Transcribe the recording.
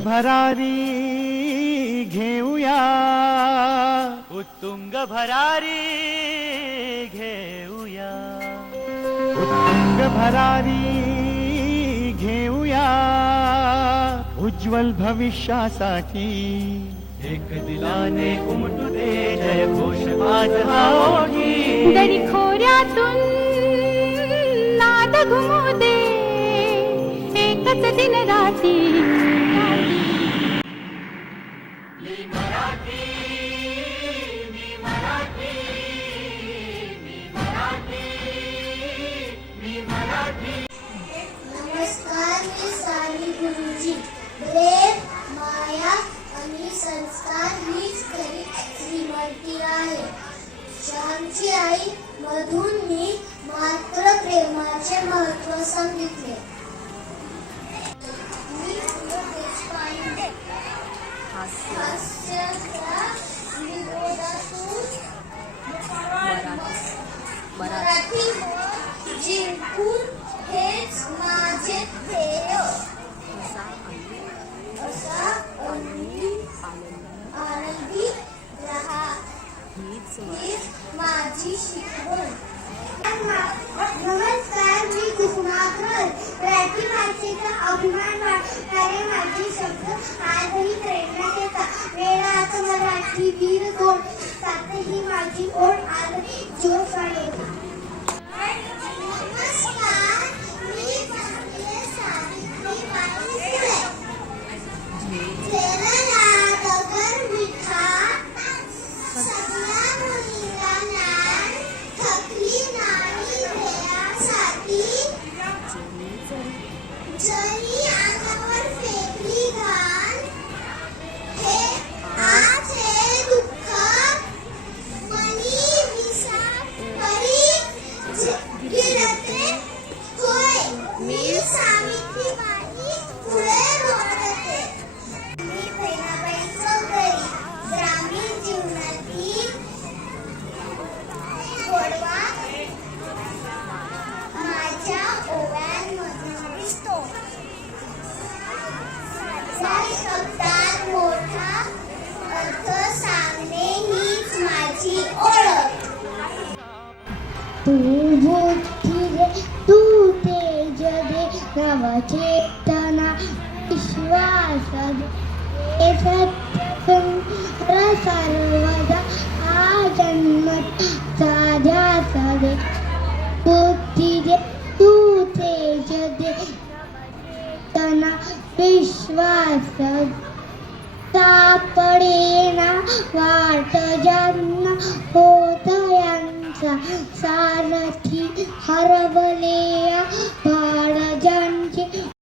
भरारी घेऊया, उत्तुंग भरारी घेऊया, उत्तुंग भरारी घेऊया, उज्ज्वल भविष्यासाठी एक दिलाने उमटू दे जय घोष आज हा ओठी. दरी खोऱ्यातून नाद घुमू दे एकच दिन राती. नमस्कार, मी सानी गुरुजी. प्रेम, माया आणि संस्कार हीच खरी श्रीमंती आहे. श्यामची आई मधून मी मात्र प्रेमाचे महत्त्व सांगितले. मी देशपांडे हास्याच्या विनोदातून मराठी जिंकून हेच माझे ध्येय. असा आनंदी रहा हीच माझी शिकवण. नमस्कार, मी कुसुमाग्रज. मराठी भाषेचा अभिमान वाटणारे माझे शब्द आजही प्रेरणा देतात. वेळात मराठी वीर गोड सातही माझी ओढ आजही जोश वाढवतात. नमस्कार, मी चांगले सावित्रीबाई फुले. केलेला डगर मिठा सगळ्या मुलींना ज्ञान थकली नाही ध्येयासाठी. जरी अंगावर फेकली घाण हे आज हे दुःख मनी विसापरी गिरते होय. मी सावित्रीबाई फुले ओळखते. मी बहिणाबाई चौधरी. ग्रामीण जीवनातील गोडवा माझ्या ओव्यांमधून दिसतो. साध्या शब्दात मोठा अर्थ सांगणे हीच माझी ओळख. तू बुद्धी दे, तू तेज दे, नव चेतना विश्वास दे. हे सत्य सर्वदा हा जन्म साध्यास दे. बुद्धी दे, तू तेज दे, चेतना विश्वास दे. सापडेना वाट ज्यांना होत यांचा सारथी हरवले